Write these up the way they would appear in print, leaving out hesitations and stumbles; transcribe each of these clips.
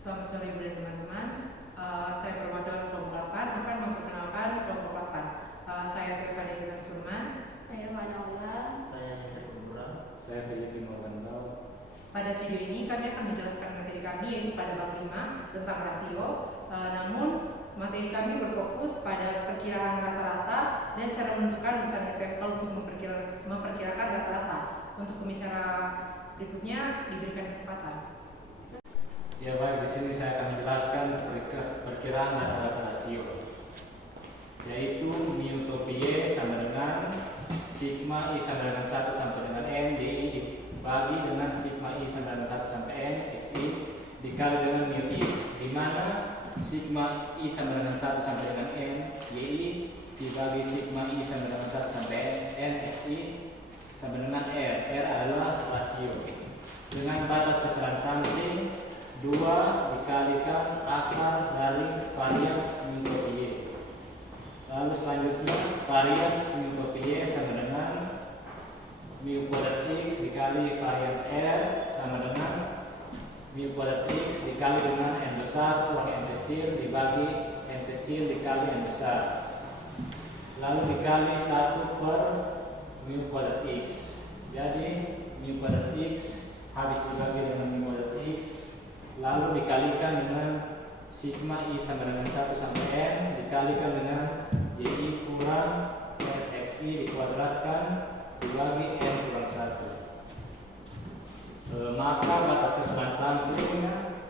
Selamat sore Ibu dan teman-teman. Saya perwakilan kelompok 8 akan memperkenalkan kelompok 8. Saya Trivani Ibn Sulman. Saya Wana Ulang. Saya Yesek Kumpuran. Saya Filipi Mawandau. Pada video ini kami akan menjelaskan materi kami yaitu pada bab 5 tentang rasio. Namun materi kami berfokus pada perkiraan rata-rata dan cara menentukan besarnya sampel untuk memperkirakan rata-rata. Untuk pembicara berikutnya diberikan kesempatan. Ya baik, di sini saya akan menjelaskan perkiraan rata-rata rasio, yaitu mu to pi sama dengan sigma i sama dengan 1 sampai dengan n di dibagi dengan sigma i sama dengan 1 sampai n xi dikali dengan mu x, di mana sigma i sama dengan 1 sampai dengan n yi dibagi sigma i sama dengan 1 sampai n xi sama dengan r adalah rasio dengan batas kisaran samping 2 dikalikan akar dari varians mu to pi. Lalu selanjutnya varians mu to pi sama dengan mu kuadrat x dikali varians r sama dengan mu kuadrat x dikali dengan n besar kurang n kecil dibagi n kecil dikali n besar. Lalu dikali 1 per mu kuadrat x. Jadi mu kuadrat x habis dibagi dengan mu kuadrat x lalu dikalikan dengan sigma i sama dengan 1 sampai n dikalikan dengan yi kurang xi dikuadratkan dibagi n kurang 1. Maka batas kisaran sampingnya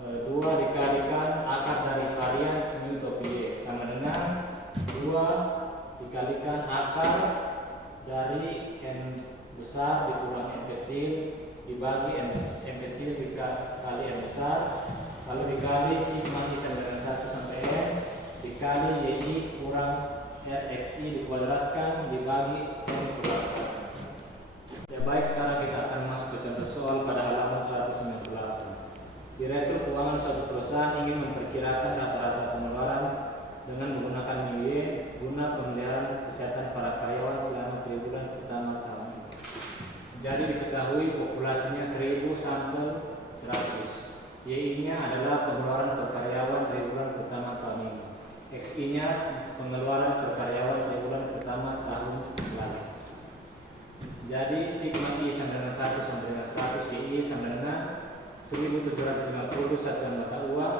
2 dikalikan akar dari varians mu to pi sama dengan 2 dikalikan akar dari n besar dikurang n kecil dibagi n kecil dikali n besar, lalu dikali sigma i sama dengan 1 sampai n dikali yi kurang rxi dikuadratkan dibagi n kurang 1. Ya baik, sekarang kita akan masuk ke contoh soal pada halaman 198. Direktur keuangan suatu perusahaan ingin memperkirakan rata-rata pengeluaran dengan menggunakan mu y guna pemeliharaan kesehatan para karyawan selama 3 bulan pertama tahun. Jadi diketahui populasinya 1000 sampel 100. Y-nya adalah pengeluaran per karyawan triwulan pertama tahun ini. X-nya pengeluaran per karyawan triwulan pertama tahun lalu. Jadi sigma i sama dengan 1 sampai dengan 100, y sama dengan 1750 satuan mata uang,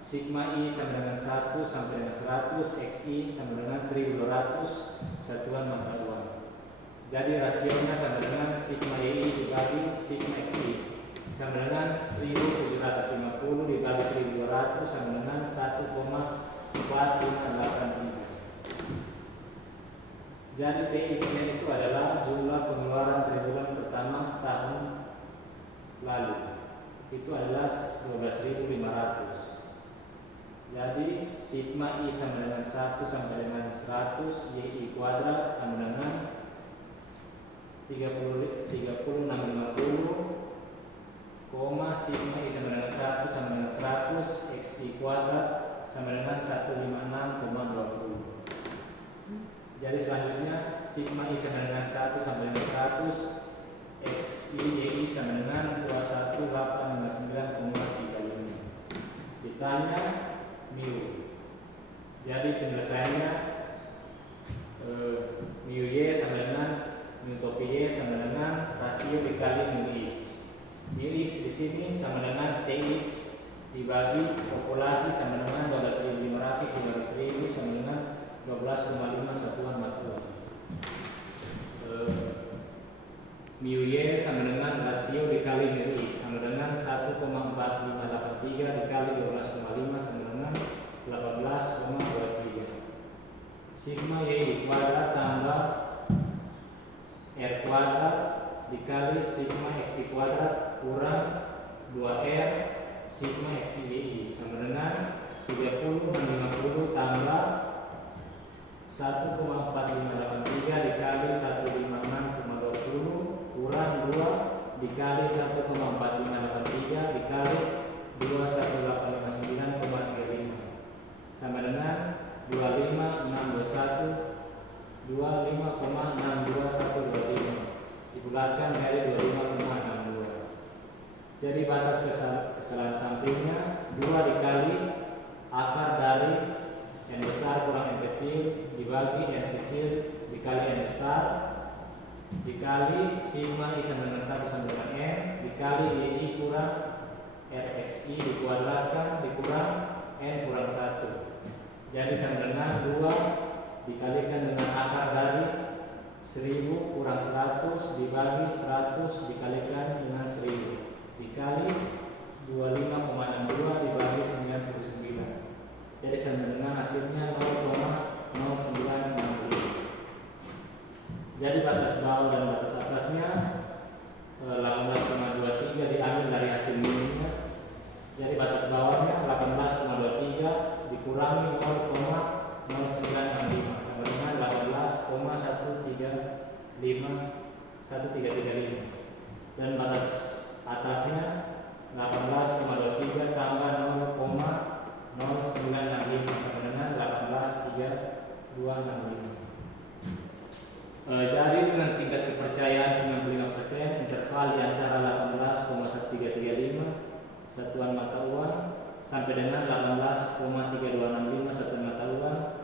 sigma i sama dengan 1 sampai dengan 100, xi sama dengan 1200 satuan mata uang. Jadi rasionya sama dengan sigma yi dibagi sigma xi sama dengan 1750 dibagi 1200 sama dengan 1,4583. Jadi px-nya itu adalah jumlah pengeluaran triwulan pertama tahun lalu. Itu adalah 12.500. Jadi sigma i sama dengan 1 sampai dengan 100 yi kuadrat sama dengan 3650, sigma i sama dengan 1 sama dengan 100 xi kuadrat sama dengan 156,20. Jadi selanjutnya sigma i sama dengan 1 sampai dengan 100 xi yi sama dengan 21859,35. Ditanya mu. Jadi penyelesaiannya mu y sama dengan mu to pi sama dengan rasio dikali mu x. Mu x di sini sama dengan tx dibagi populasi sama dengan 12.500 dibagi 1000 sama dengan 12,5 satuan mata uang. Mu y sama dengan rasio dikali mu x sama dengan 1,4583 dikali 12,5 sama dengan 18,23. Sigma y kuadrat tambah r kuadrat dikali sigma x kuadrat kurang 2r sigma x y sama dengan 30,50 tambah 1,4583 dikali 156,20 kurang 2 dikali 1,4583 dikali 21859,35 sama dengan 25,621 dibulatkan dari 25,62. Jadi batas kesalahan sampingnya 2 dikali akar dari n besar kurang n kecil dibagi n kecil dikali n besar dikali sigma i sama dengan 1 sama dengan n dikali yi kurang rxi dikuadratkan dikurang n kurang 1. Jadi sama dengan 2 dikalikan dengan akar dari 1000 kurang 100 dibagi 100 dikalikan dengan 1000 dikali 25,62 dibagi 99. Jadi sama dengan hasilnya 0,0965. Jadi batas bawah dan batas atasnya 18,23 diambil dari hasil minimnya. Jadi batas bawahnya 18,23 dikurangi 0,0965 sama dengan 18,1335 dan batas atasnya 18,23 tambah 0,0965 sama dengan 18,3265. Jadi dengan tingkat kepercayaan 95% interval di antara 18,1335 satuan mata uang sampai dengan 18,3265 satuan mata uang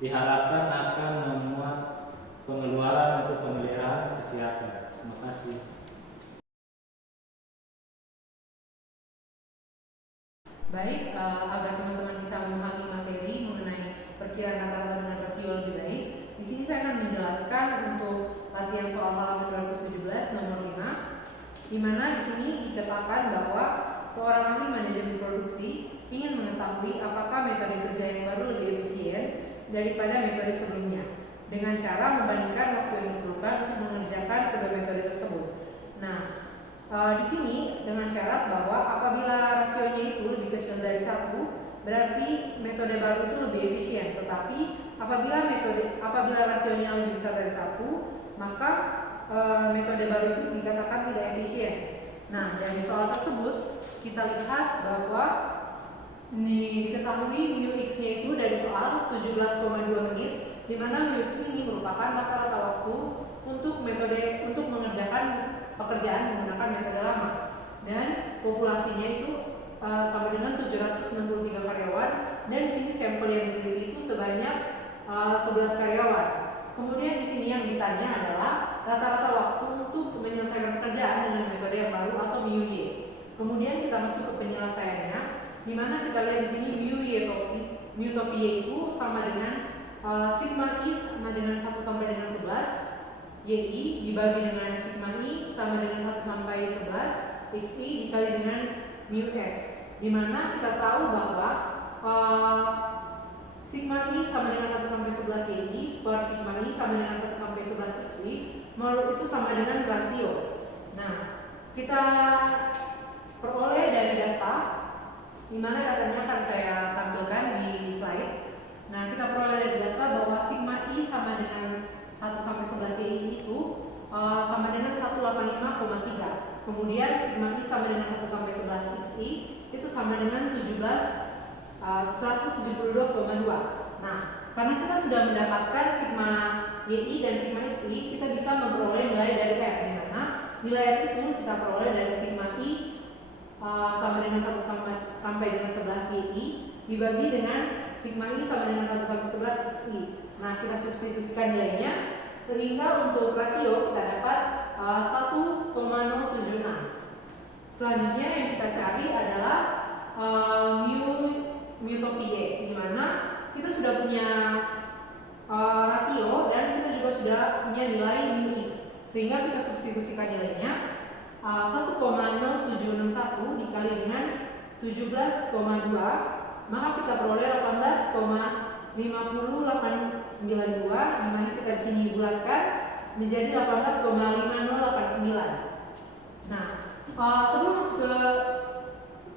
diharapkan akan memuat pengeluaran untuk pemeliharaan kesehatan. Terima kasih. Baik, agar teman-teman bisa memahami materi mengenai perkiraan rata-rata dengan rasio lebih baik, di sini saya akan menjelaskan untuk latihan soal halaman 217 nomor 5, di mana di sini dikatakan bahwa seorang ahli manajemen produksi ingin mengetahui apakah metode kerja yang baru lebih efisien daripada metode sebelumnya dengan cara membandingkan waktu yang diperlukan untuk mengerjakan kedua metode tersebut. Nah, di sini dengan syarat bahwa apabila rasionya itu lebih kecil dari 1, berarti metode baru itu lebih efisien. Tetapi apabila rasionya lebih besar dari 1, maka metode baru itu dikatakan tidak efisien. Nah, dari soal tersebut kita lihat bahwa diketahui mu x-nya itu dari soal 17,2 menit, di mana mu x ini merupakan rata-rata waktu untuk mengerjakan pekerjaan menggunakan metode lama, dan populasinya itu sama dengan 793 karyawan, dan di sini sampel yang diteliti itu sebanyak 11 karyawan. Kemudian di sini yang ditanya adalah rata-rata waktu untuk menyelesaikan pekerjaan dengan metode yang baru atau mu y. Kemudian kita masuk ke penyelesaiannya, di mana kita lihat di sini mu topi y itu sama dengan sigma i sama dengan 1 sampai dengan 11, yi dibagi dengan sigma i sama dengan 1 sampai 11, xi dikali dengan mu x, di mana kita tahu bahwa sigma i sama dengan 1 sampai 11 yi per sigma i sama dengan 1 sampai 11 xi itu sama dengan rasio. Nah, kita peroleh dari data, di mana datanya akan saya tampilkan di slide. Nah, kita peroleh dari data bahwa sigma i sama dengan 1 sampai 11 yi itu sama dengan 185,3. Kemudian sigma i sama dengan 1 sampai 11 xi itu sama dengan 172,2. Nah, karena kita sudah mendapatkan sigma yi dan sigma xi, kita bisa memperoleh nilai dari R, di mana nilai R itu kita peroleh dari sigma i sama dengan 1 sampai dengan 11 yi dibagi dengan sigma i sama dengan 1 sampai 11 xi. Nah, kita substitusikan nilainya sehingga untuk rasio kita dapat 1,076. Selanjutnya yang kita cari adalah mu topi y, di mana kita sudah punya rasio dan kita juga sudah punya nilai mu x, sehingga kita substitusikan nilainya 1,0761 dikali dengan 17,2, maka kita peroleh 18,50892, di mana kita di sini bulatkan menjadi 18,5089. Nah,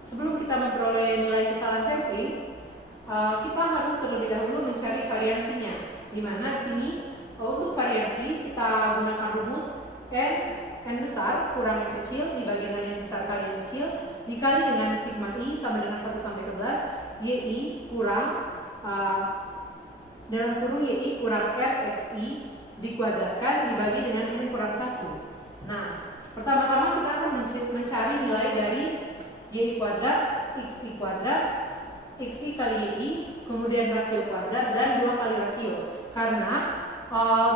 sebelum kita memperoleh nilai kesalahan sampling, kita harus terlebih dahulu mencari variansinya, di mana di sini untuk variansi kita gunakan rumus n besar kurang n kecil dibagi dengan n besar kali n kecil dikali dengan sigma i sama dengan 1 sampai 11 yi kurang dalam kurung yi kurang r xi dikuadratkan dibagi dengan n kurang 1. Nah, pertama-tama kita akan mencari nilai dari y kuadrat, xi kuadrat, xi kali y, kemudian rasio kuadrat, dan 2 kali rasio. Karena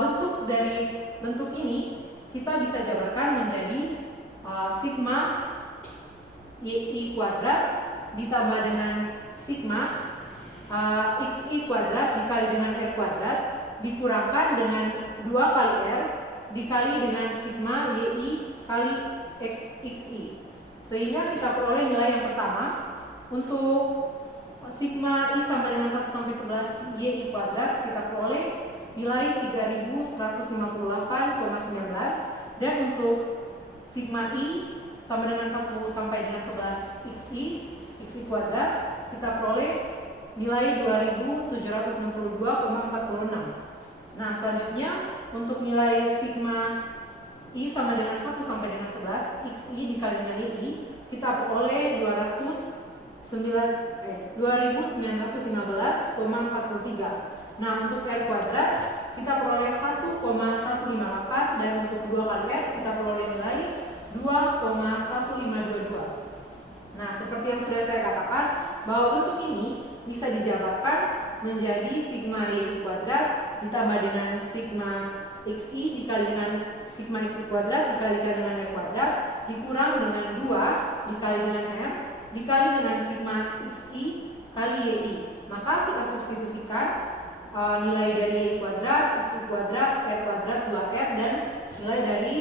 bentuk dari bentuk ini kita bisa jabarkan menjadi sigma y kuadrat ditambah dengan sigma xi kuadrat dikali dengan r kuadrat dikurangkan dengan 2 kali r dikali dengan sigma y kali xi, sehingga kita peroleh nilai yang pertama untuk sigma i sama dengan 1 sampai 11 y kuadrat kita peroleh nilai 3158,19, dan untuk sigma i sama dengan 1 sampai dengan 11 xi kuadrat kita peroleh nilai 2762,46. Nah, selanjutnya untuk nilai sigma i sama dengan 1 sampai dengan 11 xi dikali dengan y kita peroleh 2915,43. Nah, untuk r kuadrat kita peroleh 1,158, dan untuk 2 kali r kita peroleh nilai 2,1522. Nah, seperti yang sudah saya katakan bahwa bentuk ini bisa dijabarkan menjadi sigma y kuadrat ditambah dengan sigma xi dikali dengan sigma xi kuadrat dikalikan dengan r kuadrat dikurang dengan 2 dikali dengan r dikali dengan sigma xi kali y. Maka kita substitusikan nilai dari y kuadrat, xi kuadrat, r kuadrat 2r, dan nilai dari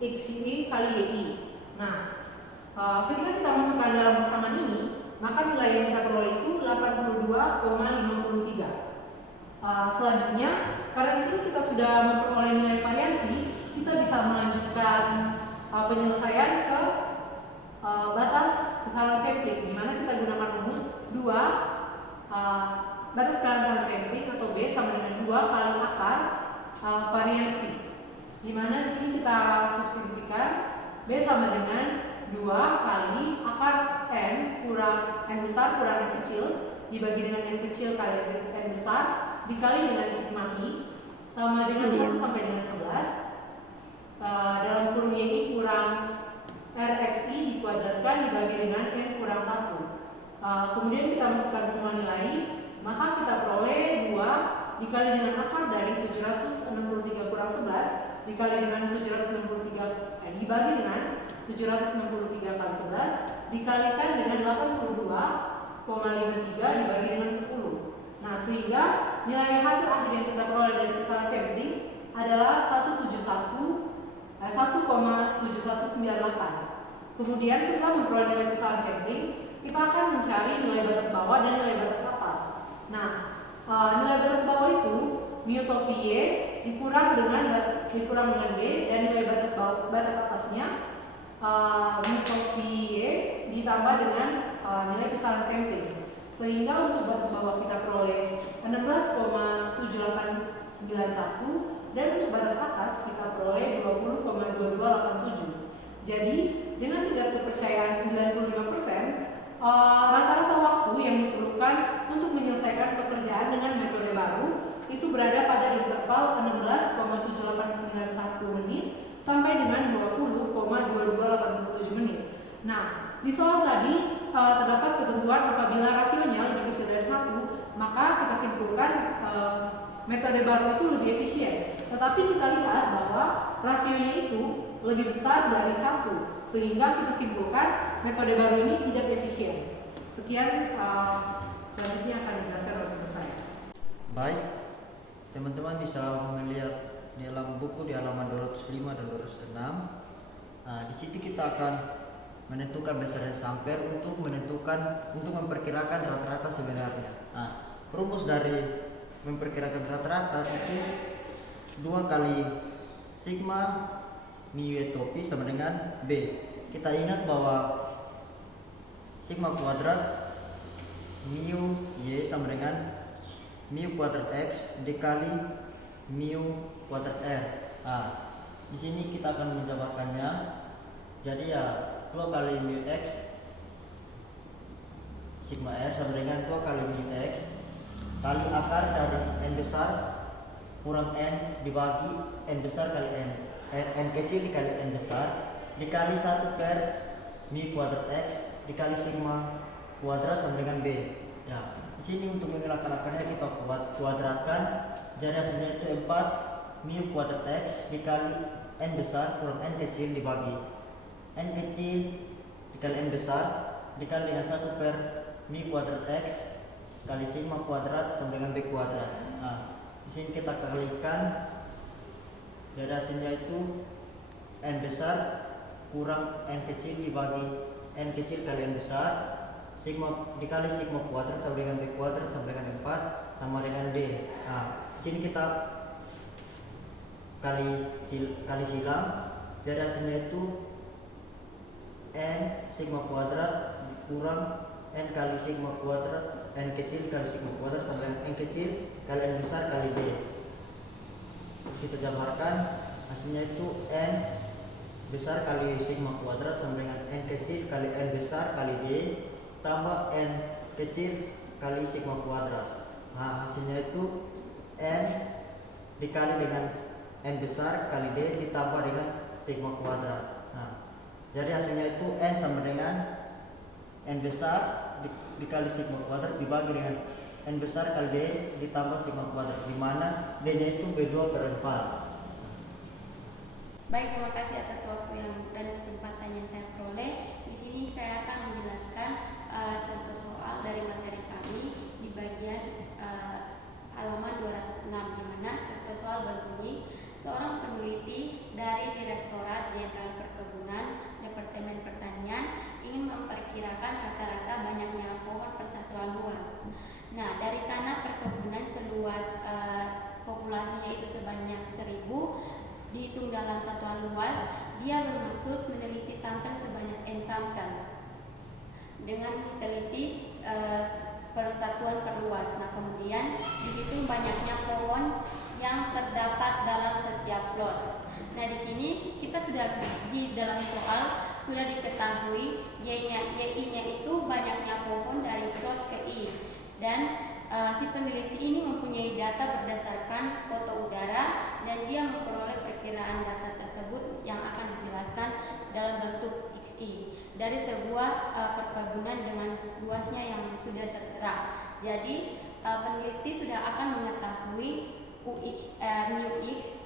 xi kali y. Nah, ketika kita masukkan dalam persamaan ini, maka nilai yang kita peroleh itu 82,53. Selanjutnya, karena di sini kita sudah memperoleh nilai variansi, kita bisa melanjutkan penyelesaian ke batas kesalahan sampling, di mana kita gunakan rumus 2 batas kesalahan sampling atau B sama dengan 2 kali akar variansi, di mana di sini kita substitusikan B sama dengan 2 kali akar n kurang n besar kurang n kecil dibagi dengan n kecil kali n besar dikali dengan sigma i sama dengan 1 sampai dengan 11 dalam kurung y kurang rxi dikuadratkan dibagi dengan n kurang 1. Kemudian kita masukkan semua nilai, maka kita peroleh 2 dikali dengan akar dari 763 kurang 11 dikali dengan 763 dibagi dengan 763 kali 11 dikalikan dengan 82,53 dibagi dengan 10. Nah, sehingga nilai hasil akhir yang kita peroleh dari kesalahan sampling adalah 1,7198. Kemudian setelah memperoleh nilai kesalahan sampling, kita akan mencari nilai batas bawah dan nilai batas atas. Nah, nilai batas bawah itu mu topi y dikurang dengan B, dan nilai batas atasnya mu topi y ditambah dengan nilai kesalahan sampling, sehingga untuk batas bawah kita peroleh 16,7891, dan untuk batas atas kita peroleh 20,2287. Jadi dengan tingkat kepercayaan 95%, rata-rata waktu yang diperlukan untuk menyelesaikan pekerjaan dengan metode baru itu berada pada interval 16,7891 menit sampai dengan 20,2287 menit. Nah, di soal tadi terdapat ketentuan apabila rasionya lebih kecil dari 1, maka kita simpulkan metode baru itu lebih efisien. Tetapi kita lihat bahwa rasionya itu lebih besar dari 1, sehingga kita simpulkan metode baru ini tidak efisien. Sekian, selanjutnya akan dijelaskan oleh teman saya. Baik, teman-teman bisa melihat di dalam buku di halaman 205 dan 206. Di situ kita akan menentukan besaran sampel untuk memperkirakan rata-rata sebenarnya. Rumus dari memperkirakan rata-rata itu 2 kali sigma mu y topi sama dengan B. Kita ingat bahwa sigma kuadrat mu y sama dengan mu kuadrat x dikali mu kuadrat r. Di sini kita akan menjabarkannya. Jadi ya 2 kali mu x sigma r sama dengan 2 kali mu x kali akar dari n besar kurang n dibagi n besar kali n kecil dikali n besar dikali 1 per mi kuadrat X dikali sigma kuadrat sama dengan B. Ya, di sini untuk mengelakkan akarnya kita kuadratkan, jadi hasilnya itu 4 mi kuadrat X dikali N besar kurang N kecil dibagi N kecil dikali N besar dikali dengan 1 per mi kuadrat X kali sigma kuadrat sama dengan B kuadrat. Nah, di sini kita kalikan, jadi hasilnya itu N besar kurang N kecil dibagi N kecil kali N besar sigma dikali sigma kuadrat sama dengan B kuadrat sama dengan 4 sama dengan D. Nah, di sini kita kali silang, jadi hasilnya itu N sigma kuadrat kurang N kali sigma kuadrat N kecil kali sigma kuadrat sama dengan N kecil kali N besar kali D. Terus kita jabarkan, hasilnya itu N besar kali sigma kuadrat sama dengan N kecil kali N besar kali D tambah N kecil kali sigma kuadrat. Nah, hasilnya itu N dikali dengan N besar kali D ditambah dengan sigma kuadrat. Nah, jadi hasilnya itu N sama dengan N besar dikali sigma kuadrat dibagi dengan N besar kali D ditambah sigma kuadrat, di mana D nya itu B2 per 4. Baik, terima kasih atas waktu dan kesempatan yang saya peroleh. Di sini saya akan menjelaskan contoh soal dari materi kami di bagian halaman 206, di mana contoh soal berbunyi, seorang peneliti dari Direktorat Jenderal Perkebunan Departemen Pertanian ingin memperkirakan rata-rata banyaknya pohon persatuan luas. Nah, dari tanah perkebunan seluas populasinya itu sebanyak 1000 dihitung dalam satuan luas, dia bermaksud meneliti sampel sebanyak N sampel dengan teliti persatuan perluas. Nah, kemudian dihitung banyaknya pohon yang terdapat dalam setiap plot. Nah, di sini kita sudah di dalam soal sudah diketahui Y-nya itu banyaknya pohon dari plot ke I, dan si peneliti ini mempunyai data berdasarkan foto udara, dan dia memperoleh perkiraan data tersebut yang akan dijelaskan dalam bentuk XI dari sebuah perkebunan dengan luasnya yang sudah tertera. Jadi peneliti sudah akan mengetahui mu X.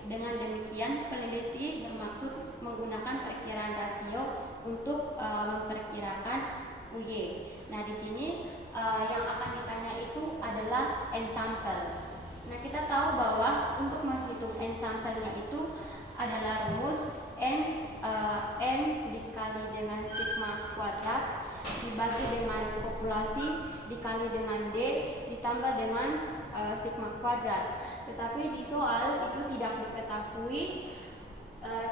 Dengan demikian peneliti bermaksud menggunakan perkiraan rasio untuk memperkirakan UY. Nah, di sini yang akan ditanya itu adalah N sampel. Nah, kita tahu bahwa untuk menghitung N sampelnya itu adalah rumus N dikali dengan sigma kuadrat dibagi dengan populasi dikali dengan D ditambah dengan sigma kuadrat. Tetapi di soal itu tidak diketahui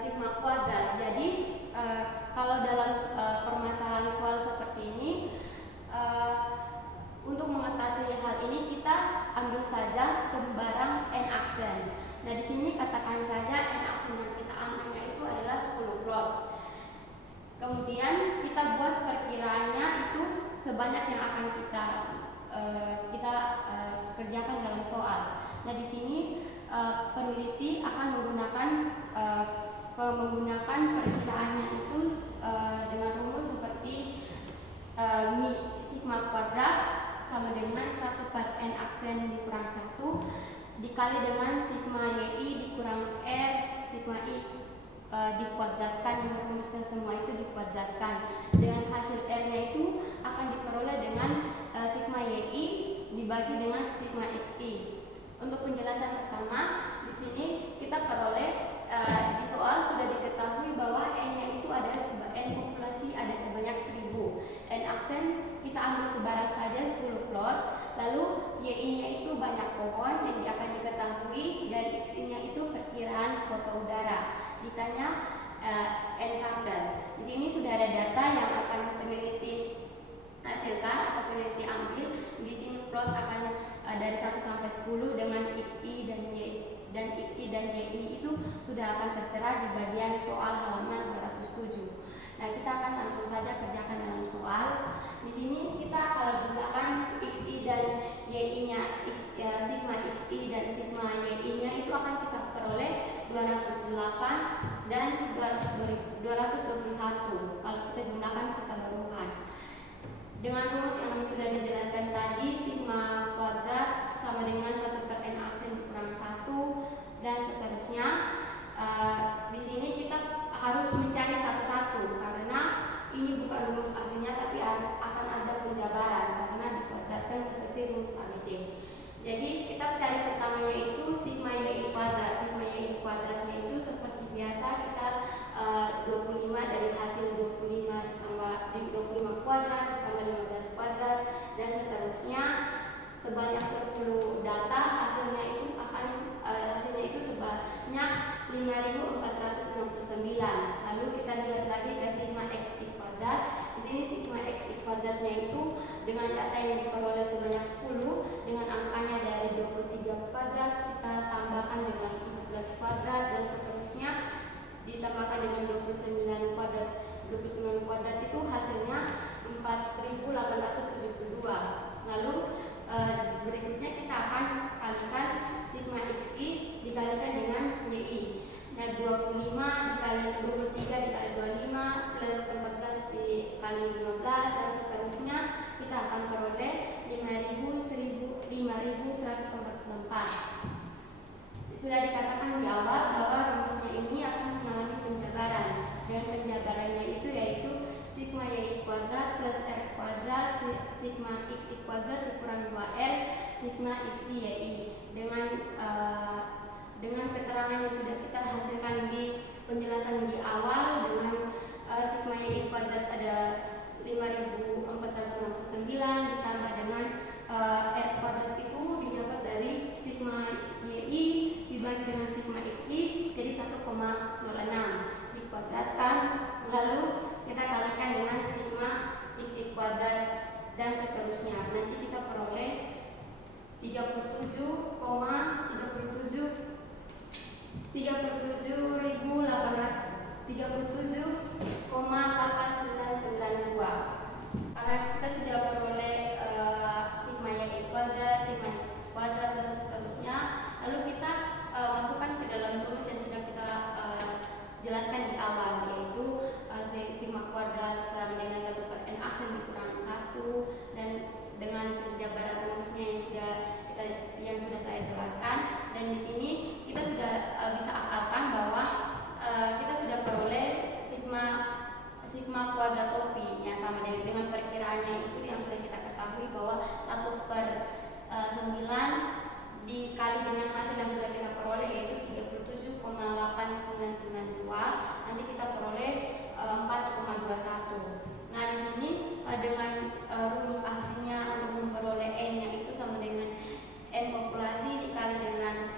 sigma kuadrat. Jadi kalau dalam permasalahan soal seperti ini, untuk mengatasi hal ini kita ambil saja sembarang N aksen. Nah, di sini katakan saja N aksen yang kita ambilnya itu adalah 10 plot. Kemudian kita buat perkiraannya itu sebanyak yang akan kita kerjakan dalam soal. Nah, di sini peneliti akan menggunakan perkiraannya itu dengan rumus seperti sigma kuadrat sama dengan 1 per N aksen dikurang 1 dikali dengan sigma YI dikurang R sigma I dikuadratkan, merumuskan semua itu dikuadratkan, dengan hasil R-nya itu akan diperoleh dengan sigma YI dibagi dengan sigma XI. Untuk penjelasan pertama, di sini kita peroleh di soal sudah diketahui bahwa N-nya itu ada N populasi ada sebanyak 1000. N aksen kita ambil sebaran saja 10 plot, lalu YI-nya itu banyak pohon yang akan diketahui, dan XI-nya itu perkiraan foto udara. Ditanya N sampel. Di sini sudah ada data yang akan peneliti hasilkan atau peneliti ambil. Di sini plot akan dari 1 sampai 10 dengan XI dan YI itu sudah akan tertera di bagian soal halaman 207. Nah, kita akan langsung saja kerjakan dalam soal. Di sini kita kalau gunakan XI dan YI-nya, sigma XI dan sigma YI-nya itu akan kita peroleh 208 dan 212 221 kalau kita gunakan keseluruhan. Dengan rumus yang sudah dijelaskan tadi, sigma kuadrat sama dengan 1/n aksen dikurang 1 dan seterusnya. Di sini kita harus mencari satu-satu karena ini bukan rumus aslinya, tapi akan ada penjabaran karena dikuadratkan seperti rumus ABC. Jadi kita cari pertamanya itu sigma YI kuadrat. Sigma YI kuadratnya itu seperti biasa kita 25 dari hasil 25 ditambah 25 kuadrat ditambah 15 kuadrat dan seterusnya sebanyak 10 data hasilnya itu sebanyak 5.469. Lalu kita lihat lagi ke sigma XI kuadrat. Di sini sigma XI kuadratnya itu dengan data yang diperoleh sebanyak 10 dengan angkanya dari 23 kuadrat kita tambahkan dengan 14 kuadrat dan seterusnya ditambahkan dengan 29 kuadrat. 29 kuadrat itu hasilnya 4.872. Lalu berikutnya kita akan kalikan sigma XI dikalikan dengan YI. Nah, 25 dikali 23 dikali 25 plus 14 dikali 15 dan seterusnya kita akan peroleh 5.144. Sudah dikatakan di awal bahwa rumusnya ini akan mengalami penjabaran dan penjabarannya itu yaitu sigma YI kuadrat plus R kuadrat sigma XI kuadrat dikurang 2R sigma XI YI. Dengan keterangan yang sudah kita hasilkan di penjelasan di awal, dengan sigma YI kuadrat ada 5.469 ditambah dengan R kuadrat itu didapat dari sigma YI dibagi dengan sigma XI jadi 1,06 dikuadratkan, lalu kita kalikan dengan sigma XI kuadrat dan seterusnya. Nanti kita peroleh 37,8992. Karena kita sudah peroleh sigma YI kuadrat, sigma X kuadrat dan seterusnya, lalu kita masukkan ke dalam rumus yang sudah kita jelaskan di awal, yaitu sigma kuadrat sama dengan 1/n aksen dikurang 1 dan dengan penjabaran rumusnya yang sudah saya jelaskan. Dan di sini kita sudah bisa akalkan bahwa kita sudah peroleh sigma kuadratopi yang sama dengan perkiraannya itu yang sudah kita ketahui bahwa 1/9 dikali dengan hasil yang sudah kita peroleh yaitu 37,8992. Nanti kita peroleh 4,21. Nah, di sini dengan rumus aslinya untuk memperoleh n-nya itu sama dengan n populasi dikali dengan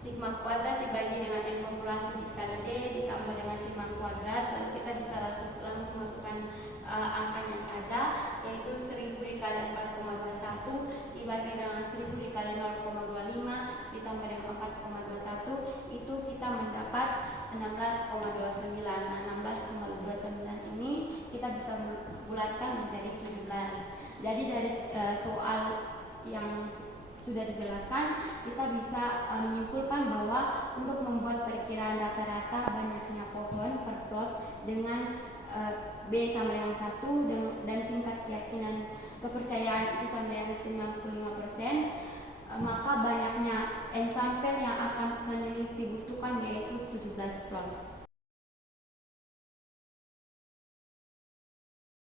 sigma kuadrat dibagi dengan n populasi dikali d ditambah dengan sigma kuadrat. Lalu kita bisa langsung masukkan angkanya saja, yaitu 1000 dikali 4,21 dibagi dengan 1000 dikali 0,25 ditambah dengan 4,21, itu kita mendapat 16,29. Nah, 16,29 ini kita bisa bulatkan menjadi 17. Jadi dari soal yang sudah dijelaskan, kita bisa menyimpulkan bahwa untuk membuat perkiraan rata-rata banyaknya pohon per plot dengan B sama dengan 1 dan tingkat keyakinan kepercayaan itu sama dengan 95%, maka banyaknya n sampel yang akan meneliti dibutuhkan yaitu 17 plot.